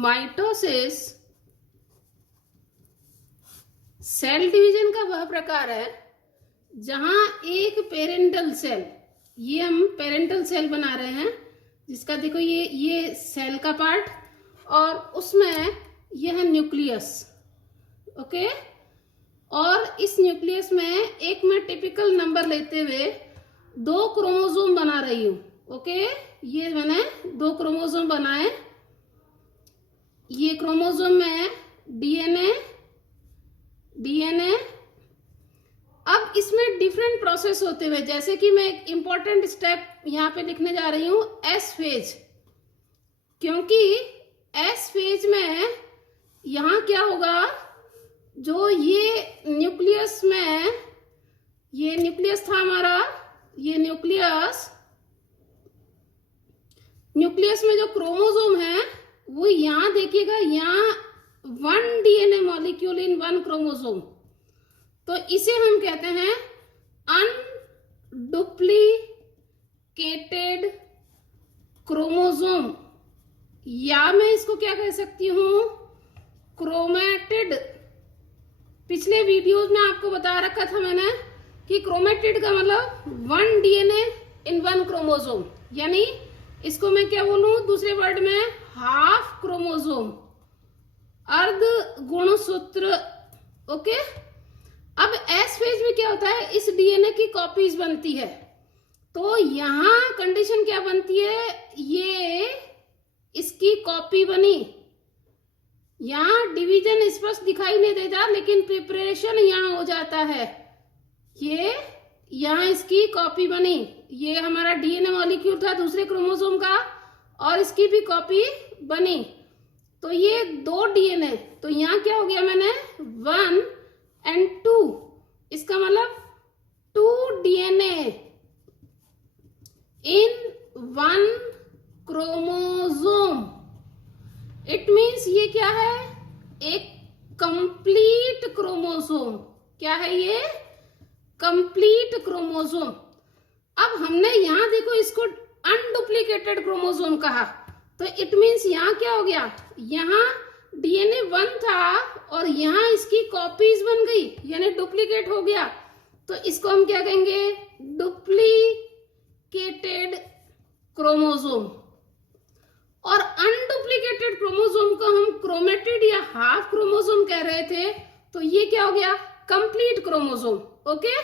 Mitosis cell division का वह प्रकार है जहां एक पेरेंटल सेल, ये हम पेरेंटल सेल बना रहे हैं, जिसका देखो ये सेल का पार्ट, और उसमें यह है न्यूक्लियस। ओके, और इस न्यूक्लियस में एक मैं टिपिकल नंबर लेते हुए 2 क्रोमोसोम बना रही हूं। ओके, ये मैंने 2 क्रोमोसोम बनाए। ये क्रोमोसोम में डीएनए अब इसमें डिफरेंट प्रोसेस होते हुए, जैसे कि मैं एक इंपॉर्टेंट स्टेप यहां पे लिखने जा रही हूं, एस फेज। क्योंकि एस फेज में यहां क्या होगा, जो ये न्यूक्लियस में, ये न्यूक्लियस था हमारा, ये न्यूक्लियस में जो क्रोमोसोम है वो यहां देखिएगा, यहां 1 डीएनए मॉलिक्यूल इन 1 क्रोमोसोम, तो इसे हम कहते हैं अनडुप्लीकेटेड क्रोमोसोम, या मैं इसको क्या कह सकती हूं, क्रोमेटिड। पिछले वीडियोस में आपको बता रखा था मैंने कि क्रोमेटिड का मतलब 1 डीएनए इन 1 क्रोमोसोम, यानी इसको मैं क्या बोलूं दूसरे वर्ड में, हाफ क्रोमोसोम, अर्ध गुणसूत्र। ओके, अब एस फेज में क्या होता है, इस डीएनए की कॉपीज बनती है, तो यहां कंडीशन क्या बनती है, ये इसकी कॉपी बनी, यहां डिवीजन स्पष्ट दिखाई नहीं देता, लेकिन प्रिपरेशन यहां हो जाता है, ये यहां इसकी कॉपी बनी, ये हमारा डीएनए मॉलिक्यूल था दूसरे क्रोमोसोम का, और इसकी भी कॉपी बनी, तो ये 2 डीएनए, तो यहां क्या हो गया, मैंने 1 and 2, इसका मतलब 2 DNA in 1 chromosome. It means ये क्या है, एक कंप्लीट क्रोमोसोम। क्या है ये, कंप्लीट क्रोमोसोम। अब हमने यहां देखो इसको अनडुप्लीकेटेड क्रोमोसोम कहा, तो इट मीन्स यहां क्या हो गया, यहां डीएनए 1 था और यहां इसकी कॉपीज बन गई, यानी डुप्लीकेट हो गया, तो इसको हम क्या कहेंगे, डुप्लीकेटेड क्रोमोसोम। और अनडुप्लीकेटेड क्रोमोसोम को हम क्रोमेटिड या हाफ क्रोमोसोम कह रहे थे, तो ये क्या हो गया, कंप्लीट क्रोमोसोम। ओके,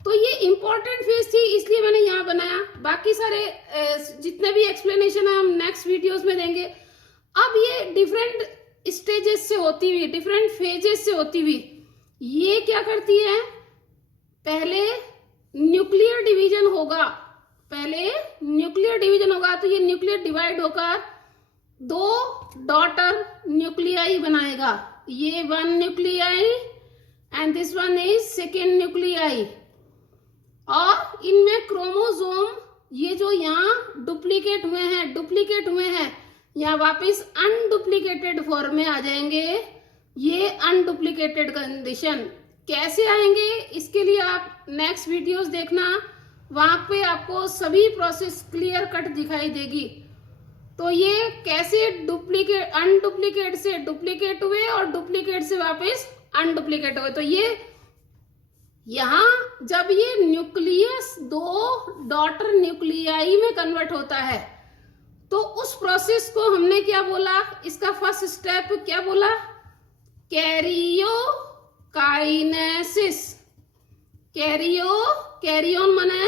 तो ये इंपॉर्टेंट फेज थी, इसलिए मैंने यहां बनाया, बाकी सारे जितने भी एक्सप्लेनेशन है हम नेक्स्ट वीडियोस में देंगे। अब ये डिफरेंट स्टेजेस से होती हुई, डिफरेंट फेजेस से होती हुई, ये क्या करती है, पहले न्यूक्लियर डिवीजन होगा, तो ये न्यूक्लियर डिवाइड होकर 2 डॉटर न्यूक्लियाई बनाएगा, ये 1 nuclei and this one is second nuclei, और इनमें क्रोमोसोम ये जो यहाँ डुप्लीकेट हुए हैं यहाँ वापस अनडुप्लीकेटेड फॉर्म में आ जाएंगे। ये अनडुप्लीकेटेड कंडीशन कैसे आएंगे, इसके लिए आप नेक्स्ट वीडियोस देखना, वहां पे आपको सभी प्रोसेस क्लियर कट दिखाई देगी। तो ये कैसे अनडुप्लीकेट से डुप्लीकेट हुए और डुप्लीकेट से वापस अनडुप्लीकेट हुए, तो ये यहां जब ये न्यूक्लियस 2 डॉटर न्यूक्लियाई में कन्वर्ट होता है, तो उस प्रोसेस को हमने क्या बोला, इसका फर्स्ट स्टेप क्या बोला, कैरियोकाइनेसिस। कैरियन माने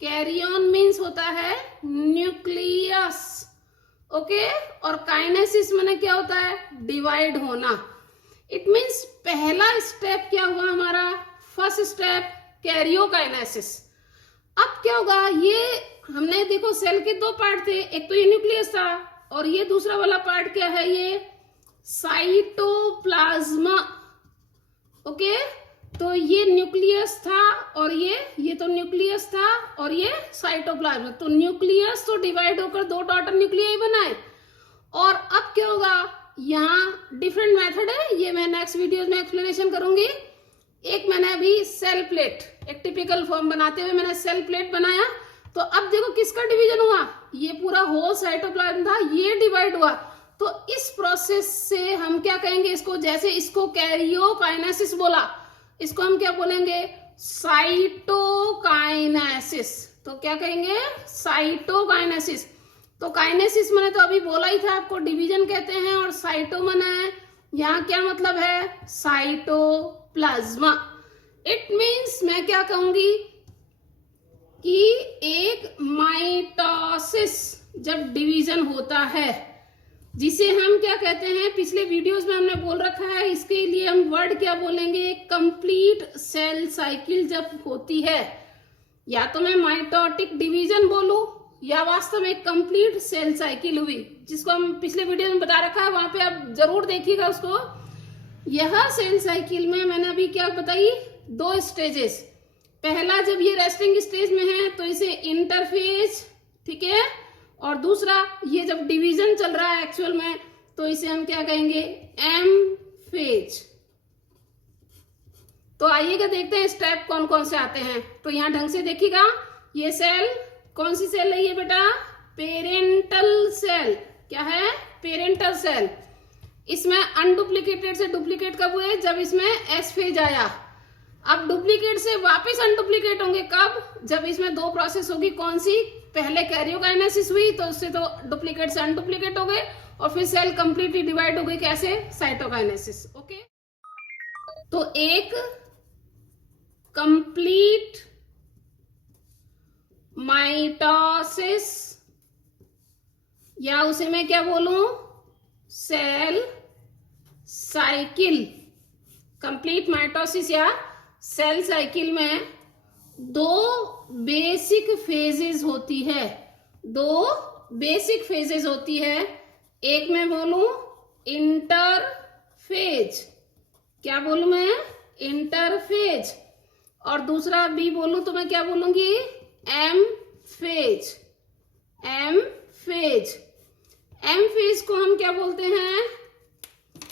कैरियन मीन्स होता है न्यूक्लियस। ओके, और काइनेसिस माने क्या होता है, डिवाइड होना। इट मीन्स पहला स्टेप क्या हुआ हमारा, फर्स्ट स्टेप कैरियोकाइनेसिस। अब क्या होगा, ये हमने देखो सेल के 2 पार्ट थे, एक तो ये न्यूक्लियस था और ये दूसरा वाला पार्ट क्या है, ये साइटोप्लाज्मा। ओके, तो ये न्यूक्लियस था और ये तो न्यूक्लियस था और ये साइटोप्लाज्मा, तो न्यूक्लियस तो डिवाइड होकर 2 डॉटर न्यूक्लियाई बनाए। और अब क्या होगा, यहाँ डिफरेंट मेथड है, ये मैं नेक्स्ट वीडियोस में एक्सप्लेनेशन करूंगी। एक मैंने अभी सेल प्लेट, एक टिपिकल फॉर्म बनाते हुए मैंने सेल प्लेट बनाया, तो अब देखो किसका डिवीजन हुआ, ये पूरा होल साइटोप्लाज्म था, ये डिवाइड हुआ। तो इस प्रोसेस से हम क्या कहेंगे इसको, जैसे इसको कैरियोकाइनेसिस बोला, इसको हम क्या बोलेंगे, साइटोकाइनेसिस। तो क्या कहेंगे, साइटोकाइनेसिस। तो काइनेसिस मैंने तो अभी बोला ही था आपको, डिवीजन कहते हैं, और साइटो मैंने यहाँ क्या मतलब है, साइटोप्लाज्मा। इट मीन्स मैं क्या कहूंगी कि एक माइटोसिस जब डिवीजन होता है, जिसे हम क्या कहते हैं, पिछले वीडियोस में हमने बोल रखा है, इसके लिए हम वर्ड क्या बोलेंगे, कंप्लीट सेल साइकिल जब होती है, या तो मैं माइटोटिक डिवीजन बोलूं या वास्तव में कंप्लीट सेल साइकिल हुई, जिसको हम पिछले वीडियो में बता रखा है, वहां पे आप जरूर देखिएगा उसको। यह सेल साइकिल में मैंने अभी क्या बताई, 2 स्टेजेस। पहला जब ये रेस्टिंग स्टेज में है तो इसे इंटरफेज, ठीक है, और दूसरा ये जब डिवीजन चल रहा है एक्चुअल में तो इसे हम क्या कहेंगे, एम फेज। तो आइएगा देखते हैं स्टेप कौन कौन से आते हैं। तो यहाँ ढंग से देखिएगा, ये सेल कौन सी सेल है ये बेटा, पेरेंटल सेल। क्या है, पेरेंटल सेल। इसमें अनडुप्लीकेटेड से डुप्लीकेट कब हुए, जब इसमें एस फेज आया। अब डुप्लीकेट से वापस अनडुप्लीकेट होंगे कब, जब इसमें 2 प्रोसेस होगी, कौन सी, पहले कैरियोकाइनेसिस हुई तो उससे तो डुप्लीकेट से अनडुप्लीकेट हो गए, और फिर सेल कंप्लीटली डिवाइड हो गई, कैसे, साइटोकाइनेसिस। ओके, तो एक कंप्लीट माइटोसिस, या उसे मैं क्या बोलूं, सेल साइकिल। कंप्लीट माइटोसिस या सेल साइकिल में 2 बेसिक फेजेस होती है, 2 बेसिक फेजेस होती है। एक मैं बोलूं इंटरफेज, क्या बोलूं मैं, इंटरफेज, और दूसरा भी बोलूं तो मैं क्या बोलूंगी, M phase. M phase, M phase को हम क्या बोलते हैं,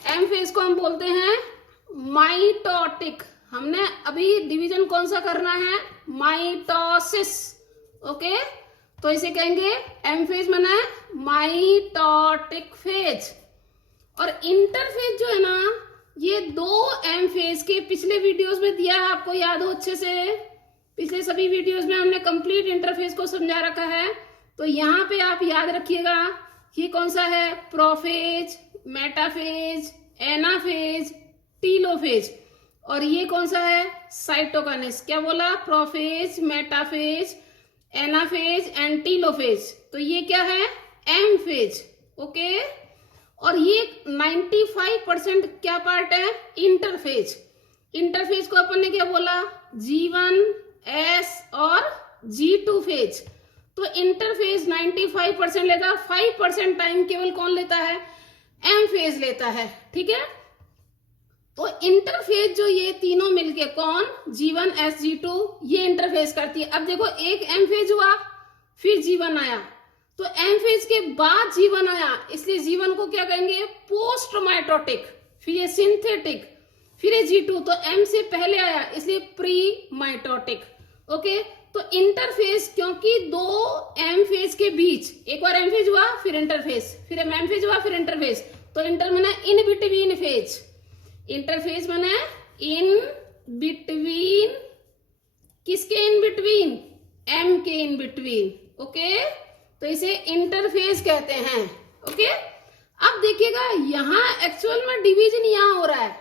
एम फेज को हम बोलते हैं माइटोटिक। हमने अभी डिवीजन कौन सा करना है, माइटोसिस। ओके, तो इसे कहेंगे एम फेज माना माइटोटिक फेज। और इंटरफेज जो है ना, ये 2 एम फेज के पिछले वीडियोस में दिया है, आपको याद हो अच्छे से, पिछले सभी वीडियोस में हमने कंप्लीट इंटरफेस को समझा रखा है। तो यहाँ पे आप याद रखिएगा, ये कौन सा है, प्रोफेज, मेटाफेज, एनाफेज, टीलोफेज, और ये कौन सा है, साइटोकाइनेसिस। क्या बोला, prophase, metaphase, anaphase and telophase. तो ये क्या है, एम फेज। ओके, और ये 95% क्या पार्ट है, इंटरफेज। इंटरफेज को अपन ने क्या बोला, G1, S और G2 फेज। तो इंटरफेज 95% लेता, 5% टाइम केवल कौन लेता है, एम फेज लेता है, ठीक है। तो इंटरफेज जो ये तीनों मिलके कौन, G1, S, G2, ये इंटरफेज करती है। अब देखो एक एम फेज हुआ, फिर G1 आया, तो एम फेज के बाद G1 आया, इसलिए G1 को क्या कहेंगे, पोस्ट माइटोटिक, फिर ये सिंथेटिक, फिर ये G2, तो एम से पहले आया इसलिए प्री माइटोटिक। ओके, तो इंटरफेज, क्योंकि 2 एम फेज के बीच, एक बार एम फेज हुआ फिर इंटरफेज, फिर एम फेज हुआ फिर इंटरफेज, तो इंटर माना इन बिटवीन फेज, इंटरफेज माना इन बिटवीन, किसके इन बिटवीन, एम के इन बिटवीन। ओके, तो इसे इंटरफेज कहते हैं। ओके, अब देखिएगा यहां एक्चुअल में डिवीजन यहां हो रहा है,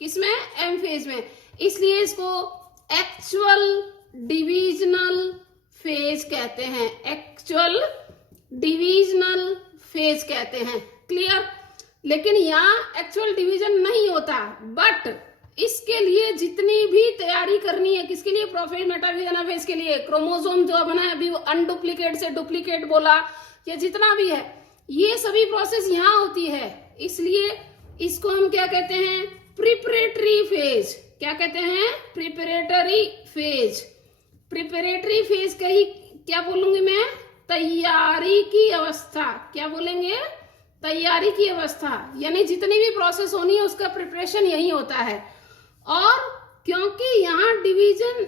किसमें, एम फेज में, इसलिए इसको एक्चुअल डिविजनल फेज कहते हैं, एक्चुअल डिविजनल फेज कहते हैं। क्लियर, लेकिन यहाँ एक्चुअल डिवीजन नहीं होता, बट इसके लिए जितनी भी तैयारी करनी है, किसके लिए, प्रोफेज, मेटाफेज, एनाफेज के लिए, क्रोमोसोम जो बना है अभी, अनडुप्लीकेट से डुप्लीकेट बोला, या जितना भी है, ये सभी प्रोसेस यहाँ होती है। इसलिए इसको हम क्या कहते हैं, प्रिपरेटरी फेज। क्या कहते हैं, प्रिपरेटरी फेज। प्रिपरेटरी फेज का ही क्या बोलूंगी मैं, तैयारी की अवस्था। क्या बोलेंगे, तैयारी की अवस्था, यानी जितनी भी प्रोसेस होनी है उसका प्रिपरेशन यही होता है। और क्योंकि यहाँ डिवीजन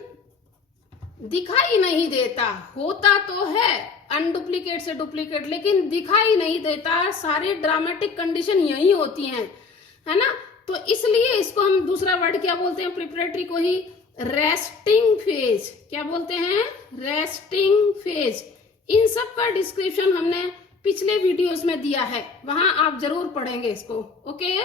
दिखाई नहीं देता, होता तो है अनडुप्लीकेट से डुप्लीकेट, लेकिन दिखाई नहीं देता। सारे ड्रामेटिक कंडीशन यही होती हैं, है ना। तो इसलिए इसको हम दूसरा वर्ड क्या बोलते हैं प्रिपरेटरी को ही, रेस्टिंग फेज। क्या बोलते हैं? Resting phase. इन सब का डिस्क्रिप्शन हमने पिछले वीडियोस में दिया है, वहां आप जरूर पढ़ेंगे इसको। ओके,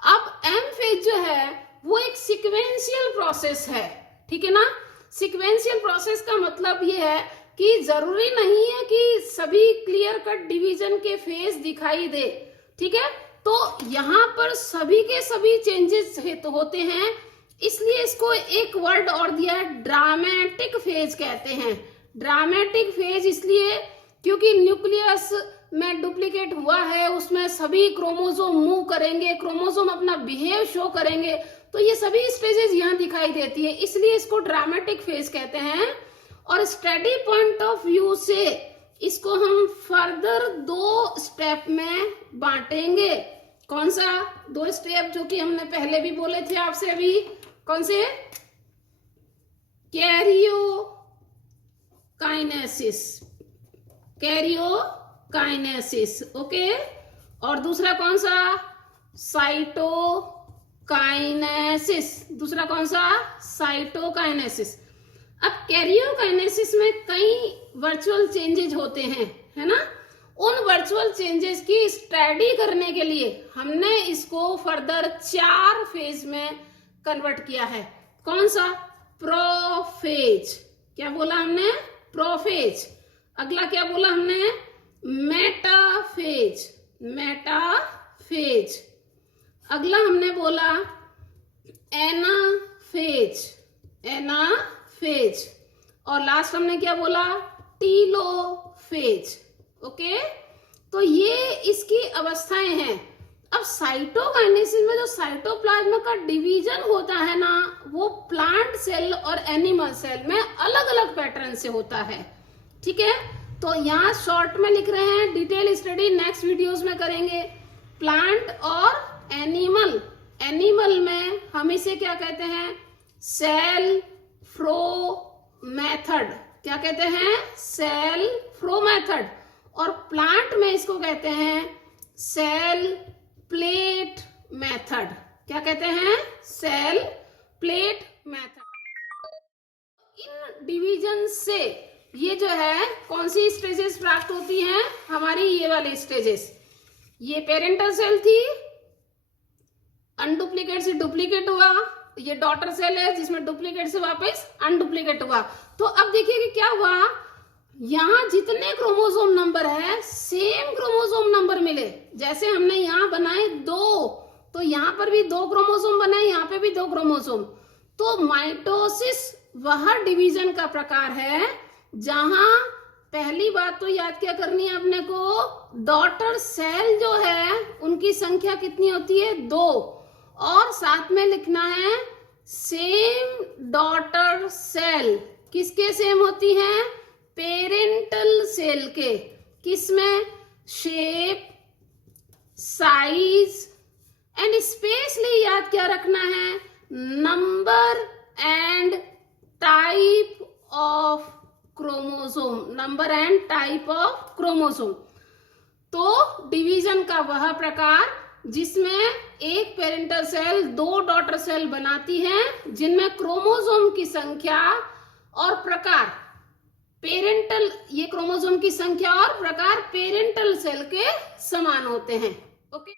अब एम फेज जो है वो एक सीक्वेंशियल प्रोसेस है, ठीक है ना। सीक्वेंशियल प्रोसेस का मतलब ये है कि जरूरी नहीं है कि सभी क्लियर कट डिवीजन के फेज दिखाई दे, ठीक है। तो यहाँ पर सभी के सभी चेंजेस होते हैं, इसलिए इसको एक वर्ड और दिया है, ड्रामेटिक फेज कहते हैं। ड्रामेटिक फेज इसलिए क्योंकि न्यूक्लियस में डुप्लीकेट हुआ है, उसमें सभी क्रोमोसोम मूव करेंगे, क्रोमोसोम अपना बिहेव शो करेंगे, तो ये सभी स्टेजेस यहाँ दिखाई देती है, इसलिए इसको ड्रामेटिक फेज कहते हैं। और स्टडी पॉइंट ऑफ व्यू से इसको हम फर्दर 2 स्टेप में बांटेंगे। कौन सा 2 स्टेप? जो कि हमने पहले भी बोले थे आपसे अभी, कौन से? Karyokinesis, karyokinesis, okay. और दूसरा कौन सा? साइटोकाइनेसिस। दूसरा कौन सा? साइटोकाइनेसिस। अब कैरियोकाइनेसिस में कई वर्चुअल चेंजेस होते हैं, है ना। उन वर्चुअल चेंजेस की स्टडी करने के लिए हमने इसको फर्दर 4 फेज में कन्वर्ट किया है। कौन सा? प्रोफेज। क्या बोला हमने? प्रोफेज। अगला क्या बोला हमने? Metaphase, metaphase. अगला हमने बोला एनाफेज, एनाफेज। और लास्ट हमने क्या बोला? टीलोफेज। ओके, तो ये इसकी अवस्थाएं हैं। अब साइटोकाइनेसिस में जो साइटोप्लाज्म का डिवीजन होता है ना, वो प्लांट सेल और एनिमल सेल में अलग अलग पैटर्न से होता है, ठीक है। तो यहाँ शॉर्ट में लिख रहे हैं, डिटेल स्टडी नेक्स्ट वीडियोस में करेंगे। प्लांट और एनिमल, एनिमल में हम इसे क्या कहते हैं? सेल फ्रो मेथड। क्या कहते हैं? सेल फ्रो मेथड। और प्लांट में इसको कहते हैं सेल प्लेट मेथड। क्या कहते हैं? Cell plate method. इन डिवीजन से ये जो है कौन सी स्टेजेस प्राप्त होती हैं? हमारी ये वाली स्टेजेस। ये पेरेंटल सेल थी, अनडुप्लीकेट से डुप्लीकेट हुआ। ये डॉटर सेल है जिसमें डुप्लीकेट से वापस अनडुप्लीकेट हुआ। तो अब देखिए कि क्या हुआ, यहाँ जितने क्रोमोसोम नंबर है सेम क्रोमोसोम नंबर मिले। जैसे हमने यहाँ बनाए 2, तो यहाँ पर भी 2 क्रोमोसोम बनाए, यहाँ पे भी 2 क्रोमोसोम। तो माइटोसिस वह डिवीजन का प्रकार है जहां पहली बात तो याद क्या करनी है अपने को, डॉटर सेल जो है उनकी संख्या कितनी होती है? 2। और साथ में लिखना है सेम डॉटर सेल किसके सेम होती हैं? पेरेंटल सेल के। किसमें? शेप, साइज एंड स्पेशली याद क्या रखना है? Number and type of chromosome, number and type of chromosome. तो डिवीजन का वह प्रकार जिसमें एक पेरेंटल सेल 2 डॉटर सेल बनाती है, जिनमें क्रोमोसोम की संख्या और प्रकार पेरेंटल, ये क्रोमोसोम की संख्या और प्रकार पेरेंटल सेल के समान होते हैं। ओके।